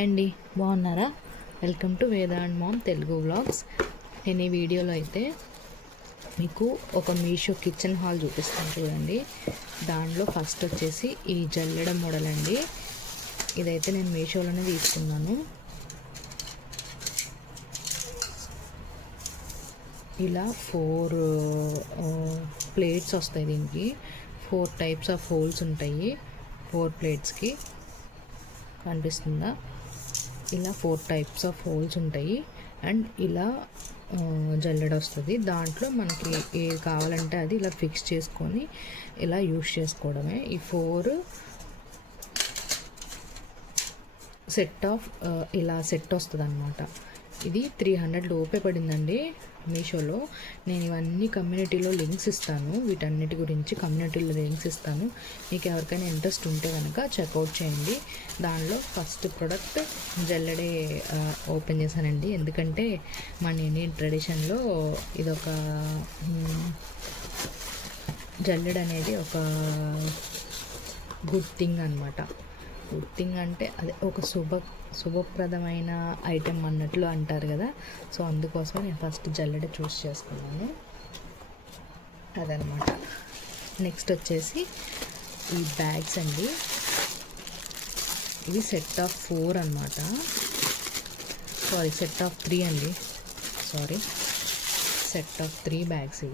Hi అండి, బాగున్నారా? Welcome to వేద అండ్ మామ్ తెలుగు వ్లాగ్స్. నేను ఈ వీడియోలో అయితే మీకు ఒక మీషో కిచెన్ హాల్ చూపిస్తాను చూడండి. దాంట్లో ఫస్ట్ వచ్చేసి ఈ జల్లెడ మోడల్ అండి. ఇదైతే నేను మీషోలోనే తీసుకున్నాను. ఇలా 4 ప్లేట్స్ వస్తాయి. దీనికి 4 టైప్స్ ఆఫ్ హోల్స్ ఉంటాయి. 4 ప్లేట్స్కి కనిపిస్తుందా? ఇలా 4 టైప్స్ ఆఫ్ హోల్స్ ఉంటాయి. అండ్ ఇలా జల్లెడ వస్తుంది. దాంట్లో మనకి ఏది కావాలంటే అది ఇలా ఫిక్స్ చేసుకొని ఇలా యూస్ చేసుకోవడమే. ఈ 4 సెట్ ఆఫ్ ఇలా సెట్ వస్తుంది అన్నమాట. ఇది 300 లోపే పడిందండి మీషోలో. నేను ఇవన్నీ కమ్యూనిటీలో లింక్స్ ఇస్తాను. వీటన్నిటి గురించి కమ్యూనిటీలో లింక్స్ ఇస్తాను. మీకు ఎవరికైనా ఇంట్రెస్ట్ ఉంటే కనుక చెక్అవుట్ చేయండి. దానిలో ఫస్ట్ ప్రోడక్ట్ జల్లెడే ఓపెన్ చేశానండి. ఎందుకంటే మన ఇండియన్ ట్రెడిషన్లో ఇదొక జల్లెడ అనేది ఒక గుడ్ థింగ్ అనమాట. గుడ్ థింగ్ అంటే అదే ఒక శుభప్రదమైన ఐటెం అన్నట్లు అంటారు కదా. సో అందుకోసమే నేను ఫస్ట్ జల్లెడ చూస్ చేసుకున్నాను. అదనమాట. నెక్స్ట్ వచ్చేసి ఈ బ్యాగ్స్ అండి. ఇవి సెట్ ఆఫ్ 4 అనమాట. సెట్ ఆఫ్ 3 అండి. సెట్ ఆఫ్ 3 బ్యాగ్స్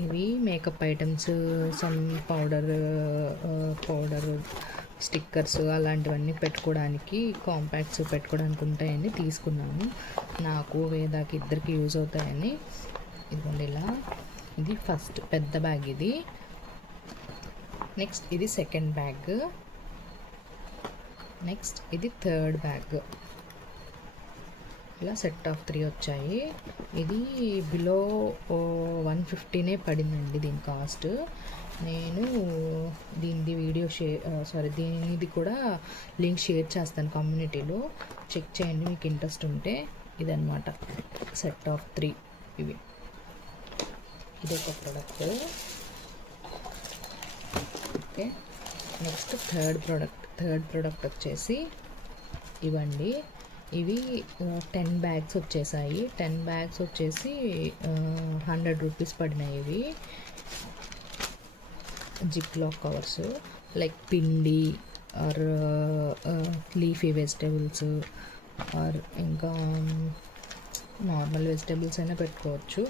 ఇవి makeup items, some powder stickers అలాంటివన్నీ పెట్టుకోవడానికి, కాంపాక్ట్స్ పెట్టుకోవడానికి ఉంటాయని తీసుకున్నాను. నాకు వేదాకి ఇద్దరికి యూజ్ అవుతాయని. ఇదిగోండి ఇలా. ఇది ఫస్ట్ పెద్ద బ్యాగ్ ఇది. నెక్స్ట్ ఇది సెకండ్ బ్యాగ్. నెక్స్ట్ ఇది థర్డ్ బ్యాగ్. ఇలా సెట్ ఆఫ్ 3 వచ్చాయి. ఇది బిలో 150 పడిందండి దీని కాస్ట్. నేను దీనిది కూడా లింక్ షేర్ చేస్తాను కమ్యూనిటీలో. చెక్ చేయండి మీకు ఇంట్రెస్ట్ ఉంటే. ఇదన్నమాట సెట్ ఆఫ్ 3 ఇవి. ఇదొక product. Okay, next third product వచ్చేసి ఇవండి. ఇవి 10 బ్యాగ్స్ వచ్చేసాయి. 10 బ్యాగ్స్ వచ్చేసి 100 రూపీస్ పడినాయి. ఇవి జిప్ లాక్ కవర్స్, లైక్ పిండి ఆర్ లీఫీ వెజిటేబుల్స్ ఆర్ ఇంకా నార్మల్ వెజిటేబుల్స్ అయినా పెట్టుకోవచ్చు.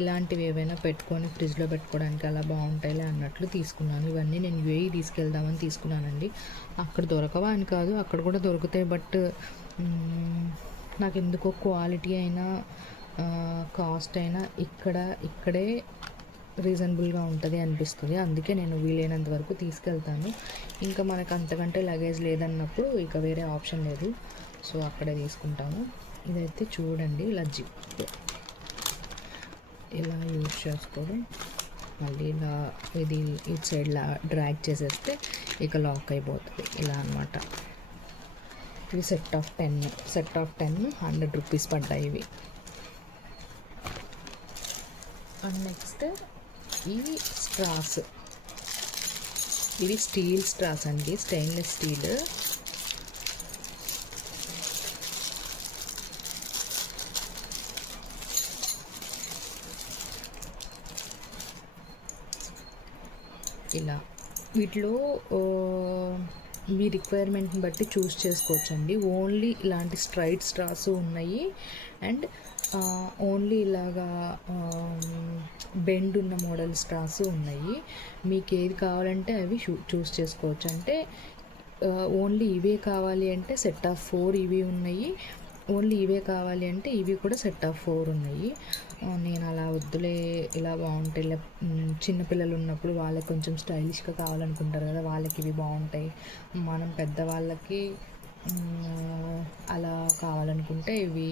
ఇలాంటివి ఏవైనా పెట్టుకొని ఫ్రిడ్జ్లో పెట్టుకోవడానికి అలా బాగుంటాయిలే అన్నట్లు తీసుకున్నాను. ఇవన్నీ నేను యూఏఈ తీసుకెళ్దామని తీసుకున్నానండి. అక్కడ దొరకవా అని కాదు, అక్కడ కూడా దొరుకుతాయి. బట్ నాకు ఎందుకో క్వాలిటీ అయినా కాస్ట్ అయినా ఇక్కడే రీజనబుల్గా ఉంటుంది అనిపిస్తుంది. అందుకే నేను వీలైనంత వరకు తీసుకెళ్తాను. ఇంకా మనకు అంతకంటే లగేజ్ లేదన్నప్పుడు ఇక వేరే ఆప్షన్ లేదు. సో అక్కడే తీసుకుంటాము. ఇదైతే చూడండి, ఇలా జిప్ ఇలా యూజ్ చేసుకోవడం. మళ్ళీ ఇలా ఇది ఇటు సైడ్ డ్రాగ్ చేసేస్తే ఇక లాక్ అయిపోతుంది. ఇలా అనమాట. ఇవి సెట్ ఆఫ్ 10 100 రూపీస్ పడ్డాయి ఇవి. అండ్ నెక్స్ట్ ఈ స్ట్రాస్. ఇవి స్టీల్ స్ట్రాస్ అండి, స్టెయిన్లెస్ స్టీల్. ఇలా వీటిలో మీ రిక్వైర్మెంట్ని బట్టి చూస్ చేసుకోవచ్చండి. ఓన్లీ ఇలాంటి స్ట్రైట్ స్ట్రాస్ ఉన్నాయి. అండ్ ఓన్లీ ఇలాగా బెండ్ ఉన్న మోడల్ స్ట్రాస్ ఉన్నాయి. మీకు ఏది కావాలంటే అవి చూస్ చేసుకోవచ్చు. అంటే ఓన్లీ ఇవే కావాలి అంటే సెట్ ఆఫ్ 4 ఇవి ఉన్నాయి. ఓన్లీ ఇవే కావాలి అంటే ఇవి కూడా సెట్ ఆఫ్ 4 ఉన్నాయి. నేను అలా వద్దులే, ఇలా బాగుంటాయి. చిన్నపిల్లలు ఉన్నప్పుడు వాళ్ళకి కొంచెం స్టైలిష్గా కావాలనుకుంటారు కదా, వాళ్ళకి ఇవి బాగుంటాయి. మనం పెద్దవాళ్ళకి అలా కావాలనుకుంటే ఇవి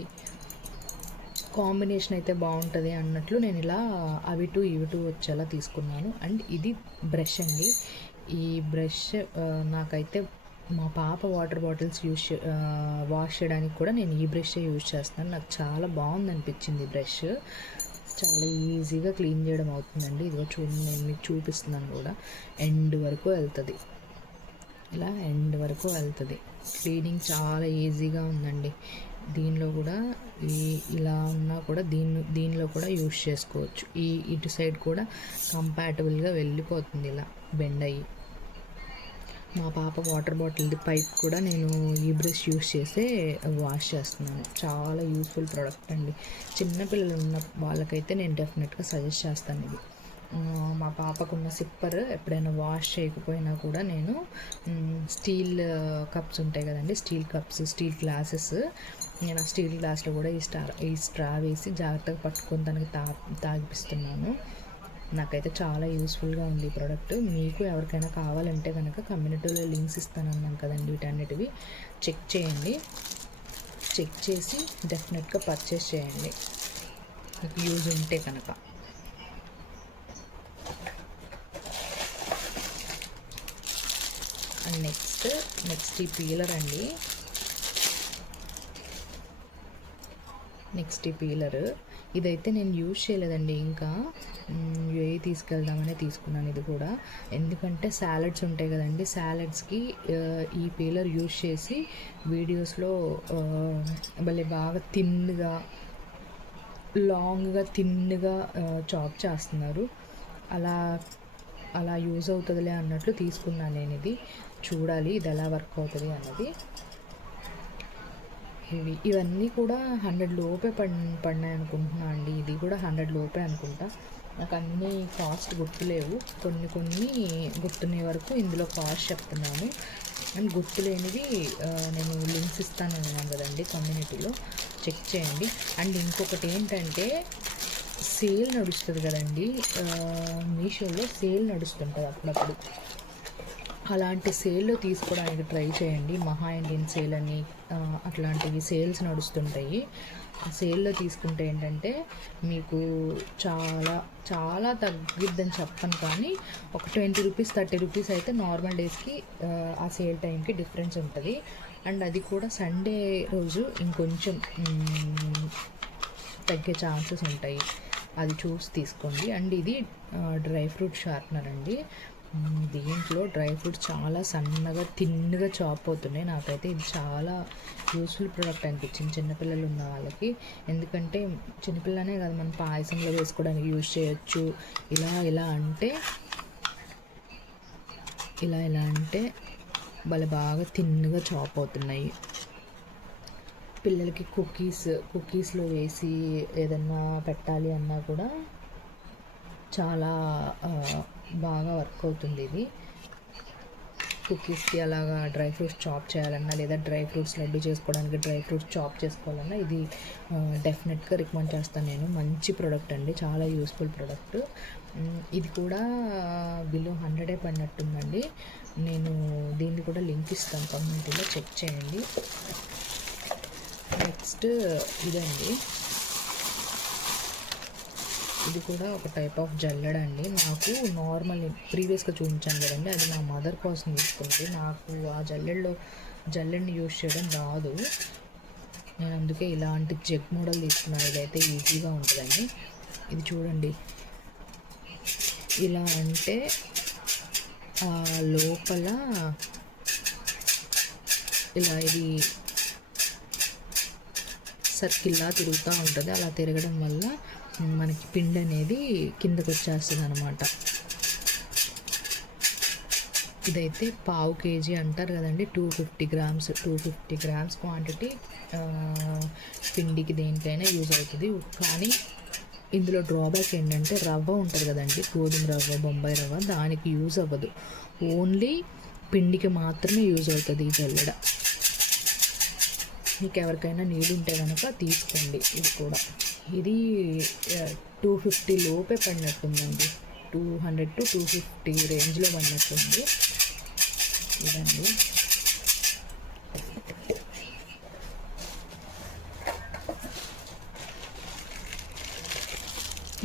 కాంబినేషన్ అయితే బాగుంటుంది అన్నట్లు నేను ఇలా అవి 2 ఇవి 2 వచ్చేలా తీసుకున్నాను. అండ్ ఇది బ్రష్ అండి. ఈ బ్రష్ నాకైతే మా పాప వాటర్ బాటిల్స్ వాష్ చేయడానికి కూడా నేను ఈ బ్రష్ యూజ్ చేస్తాను. నాకు చాలా బాగుంది అనిపించింది. బ్రష్ చాలా ఈజీగా క్లీన్ చేయడం అవుతుందండి. ఇదిగో చూడండి, నేను మీకు చూపిస్తున్నాను కూడా. ఎండ్ వరకు వెళ్తుంది. ఇలా ఎండ్ వరకు వెళ్తుంది. క్లీనింగ్ చాలా ఈజీగా ఉందండి. దీనిలో కూడా ఇలా ఉన్నా కూడా దీనిలో కూడా యూస్ చేసుకోవచ్చు. ఇటు సైడ్ కూడా కంపాటబుల్గా వెళ్ళిపోతుంది ఇలా బెండ్ అయ్యి. మా పాప వాటర్ బాటిల్ది పైప్ కూడా నేను ఈ బ్రష్ యూస్ చేసే వాష్ చేస్తున్నాను. చాలా యూస్ఫుల్ ప్రోడక్ట్ అండి. చిన్నపిల్లలు ఉన్న వాళ్ళకైతే నేను డెఫినెట్గా సజెస్ట్ చేస్తాను ఇది. మా పాపకున్న సిప్పర్ ఎప్పుడైనా వాష్ చేయకపోయినా కూడా నేను స్టీల్ కప్స్ ఉంటాయి కదండి, స్టీల్ కప్స్, స్టీల్ గ్లాసెస్, నేను ఆ స్టీల్ గ్లాస్లో కూడా ఈ స్ట్రా వేసి జాగ్రత్తగా పట్టుకొని తనకి తాగిపిస్తున్నాను. నాకైతే చాలా యూస్ఫుల్గా ఉంది ఈ ప్రోడక్ట్. మీకు ఎవరికైనా కావాలంటే కనుక కమ్యూనిటీలో లింక్స్ ఇస్తానన్నాను కదండి, వీటన్నిటివి చెక్ చేయండి. చెక్ చేసి డెఫినెట్గా పర్చేస్ చేయండి మీకు యూజ్ ఉంటే కనుక. అండ్ నెక్స్ట్ ఈ పీలర్ అండి. నెక్స్ట్ ఈ పీలర్ ఇదైతే నేను యూజ్ చేయలేదండి. ఇంకా యూఏఈ తీసుకెళ్దామని తీసుకున్నాను ఇది కూడా. ఎందుకంటే సాలడ్స్ ఉంటాయి కదండి, సాలడ్స్కి ఈ పీలర్ యూజ్ చేసి వీడియోస్లో భలే బాగా థిన్గా చాప్ చేస్తున్నారు. అలా యూజ్ అవుతుందిలే అన్నట్లు తీసుకున్నాను నేను ఇది. చూడాలి ఇది ఎలా వర్క్ అవుతుంది అన్నది. ఇవన్నీ కూడా 100 లోపే పడినాయి అనుకుంటున్నా అండి. ఇది కూడా 100 లోపే అనుకుంటా. నాకు అన్నీ కాస్ట్ గుర్తులేవు, కొన్ని గుర్తునే వరకు ఇందులో కాస్ట్ చెప్తున్నాను. అండ్ గుర్తులేనివి నేను లింక్స్ ఇస్తాను అన్నాను కదండి, కమ్యూనిటీలో చెక్ చేయండి. అండ్ ఇంకొకటి ఏంటంటే సేల్ నడుస్తుంది కదండి, మీషోలో సేల్ నడుస్తుంటుంది అప్పుడప్పుడు. అలాంటి సేల్లో తీసుకోవడానికి ట్రై చేయండి. మహా ఇండియన్ సేల్ అని అట్లాంటివి సేల్స్ నడుస్తుంటాయి. ఆ సేల్లో తీసుకుంటే ఏంటంటే మీకు చాలా తగ్గిద్దని చెప్పను, కానీ ఒక 20 రూపీస్ 30 రూపీస్ అయితే నార్మల్ డేస్కి ఆ సేల్ టైంకి డిఫరెన్స్ ఉంటుంది. అండ్ అది కూడా సండే రోజు ఇంకొంచెం తగ్గే ఛాన్సెస్ ఉంటాయి. అది చూసి తీసుకోండి. అండ్ ఇది డ్రై ఫ్రూట్ షార్ప్నర్ అండి. దీంట్లో డ్రై ఫ్రూట్స్ చాలా సన్నగా థిన్గా చాప్ అవుతున్నాయి. నాకైతే ఇది చాలా యూస్ఫుల్ ప్రోడక్ట్ అనిపించింది చిన్నపిల్లలు ఉన్న వాళ్ళకి. ఎందుకంటే చిన్నపిల్లనే కాదు, మనం పాయసంలో వేసుకోవడానికి యూజ్ చేయొచ్చు. ఇలా అంటే భలే బాగా థిన్గా చాప్ అవుతున్నాయి. పిల్లలకి కుకీస్లో వేసి ఏదన్నా పెట్టాలి అన్నా కూడా చాలా బాగా వర్క్ అవుతుంది ఇది. కుకీస్కి అలాగా డ్రై ఫ్రూట్స్ చాప్ చేయాలన్నా, లేదా డ్రై ఫ్రూట్స్ లడ్డు చేసుకోవడానికి డ్రై ఫ్రూట్స్ చాప్ చేసుకోవాలన్నా ఇది డెఫినెట్గా రికమెండ్ చేస్తాను నేను. మంచి ప్రోడక్ట్ అండి, చాలా యూస్ఫుల్ ప్రోడక్ట్. ఇది కూడా బిలో 100 పడినట్టుందండి. నేను దీన్ని కూడా లింక్ ఇస్తాను, కమ్యూనిటీలో చెక్ చేయండి. నెక్స్ట్ ఇదండి, ఇది కూడా ఒక టైప్ ఆఫ్ జల్లెడ అండి. నాకు నార్మల్ ప్రీవియస్గా చూపించాను కదండి, అది మా మదర్ కోసం తీసుకుంది. నాకు ఆ జల్లెడ్ని యూజ్ చేయడం రాదు. నేను అందుకే ఇలాంటి జగ్ మోడల్ తీసుకున్నాను. ఇదైతే ఈజీగా ఉంటుందండి. ఇది చూడండి, ఇలా అంటే లోపల ఇలా ఇది సర్కిల్లా తిరుగుతూ ఉంటుంది. అలా తిరగడం వల్ల మనకి పిండి అనేది కిందకు వచ్చేస్తుంది అనమాట. ఇదైతే 1/2 kg అంటారు కదండి, 250 గ్రామ్స్ క్వాంటిటీ పిండికి దేనికైనా యూజ్ అవుతుంది. కానీ ఇందులో డ్రాబ్యాక్ ఏంటంటే రవ్వ ఉంటుంది కదండి, గోధుమ రవ్వ, బొంబాయి రవ్వ, దానికి యూజ్ అవ్వదు. ఓన్లీ పిండికి మాత్రమే యూజ్ అవుతుంది ఈ జల్లెడ. మీకు ఎవరికైనా నీళ్ళు ఉంటే కనుక తీసుకోండి. ఇది 250 లోపే పడినట్టుందండి, 200 to 250 రేంజ్లో పడినట్టుంది. ఇదండి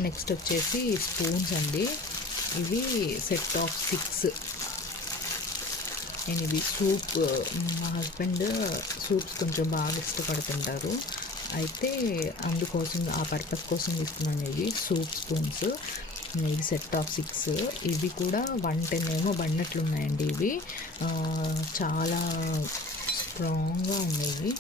నెక్స్ట్ వచ్చేసి స్పూన్స్ అండి. ఇవి సెట్ ఆఫ్ 6. నేను ఇవి మా హస్బెండ్ సూప్స్ కొంచెం బాగా ఇష్టపడుతుంటారు, అయితే అందుకోసం ఆ పర్పస్ కోసం తీసుకున్నాను. ఇవి సూప్ స్పూన్స్. ఇది సెట్ ఆఫ్ 6. ఇవి కూడా 110 ఏమో పడినట్లు ఉన్నాయండి. ఇవి చాలా స్ట్రాంగ్గా ఉన్నాయి.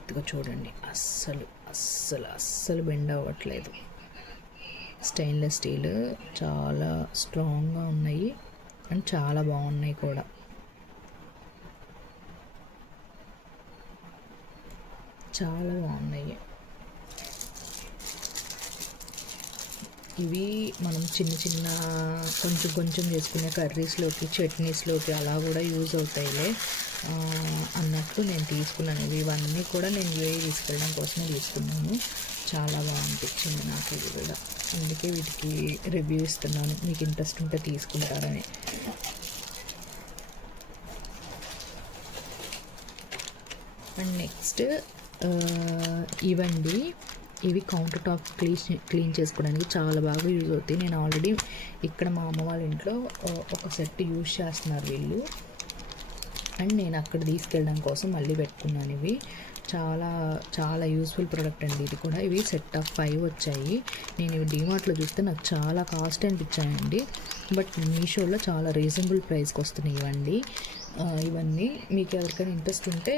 ఇదిగో చూడండి, అస్సలు అస్సలు అస్సలు బెండ్ అవ్వట్లేదు. స్టెయిన్లెస్ స్టీల్, చాలా స్ట్రాంగ్గా ఉన్నాయి అండ్ చాలా బాగున్నాయి కూడా. చాలా బాగున్నాయి. ఇవి మనం చిన్న చిన్న కొంచెం కొంచెం చేసుకునే కర్రీస్లోకి, చట్నీస్లోకి అలా కూడా యూజ్ అవుతాయిలే అన్నట్టు నేను తీసుకున్నాను. ఇవన్నీ కూడా నేను యూఏఈ తీసుకెళ్ళడం కోసమే తీసుకున్నాను. చాలా బాగా అనిపించింది నాకు ఇది కూడా, అందుకే వీటికి రివ్యూ ఇస్తున్నాను. మీకు ఇంట్రెస్ట్ ఉంటే తీసుకుంటారని. అండ్ నెక్స్ట్ ఇవండి. ఇవి కౌంటర్ టాప్ క్లీన్ చేసుకోవడానికి చాలా బాగా యూజ్ అవుతాయి. నేను ఆల్రెడీ ఇక్కడ మా అమ్మ వాళ్ళ ఇంట్లో ఒక సెట్ యూజ్ చేస్తున్నారు వీళ్ళు, అండ్ నేను అక్కడ తీసుకెళ్ళడం కోసం మళ్ళీ పెట్టుకున్నాను. ఇవి చాలా చాలా యూస్ఫుల్ ప్రోడక్ట్ అండి ఇది కూడా. ఇవి సెట్ ఆఫ్ 5 వచ్చాయి. నేను ఇవి డీమార్ట్లో చూస్తే నాకు చాలా కాస్ట్ అనిపించాయండి, బట్ మీషోలో చాలా రీజనబుల్ ప్రైస్కి వస్తున్నాయి ఇవ్వండి. ఇవన్నీ మీకు ఎవరికైనా ఇంట్రెస్ట్ ఉంటే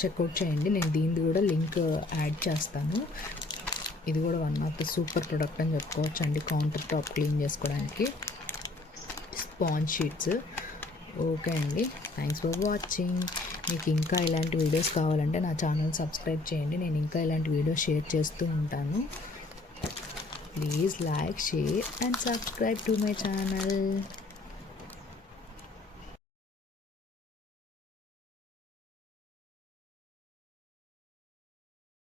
చెక్అవుట్ చేయండి. నేను దీనిది కూడా లింక్ యాడ్ చేస్తాను. ఇది కూడా one of the super product అని చెప్పుకోవచ్చు అండి కౌంటర్ టాప్ క్లీన్ చేసుకోవడానికి. Sponge sheets. ఓకే అండి, థ్యాంక్స్ ఫర్ వాచింగ్. మీకు ఇంకా ఇలాంటి వీడియోస్ కావాలంటే నా ఛానల్ సబ్స్క్రైబ్ చేయండి. నేను ఇంకా ఇలాంటి వీడియోస్ షేర్ చేస్తూ ఉంటాను. Please like, share and subscribe to my channel.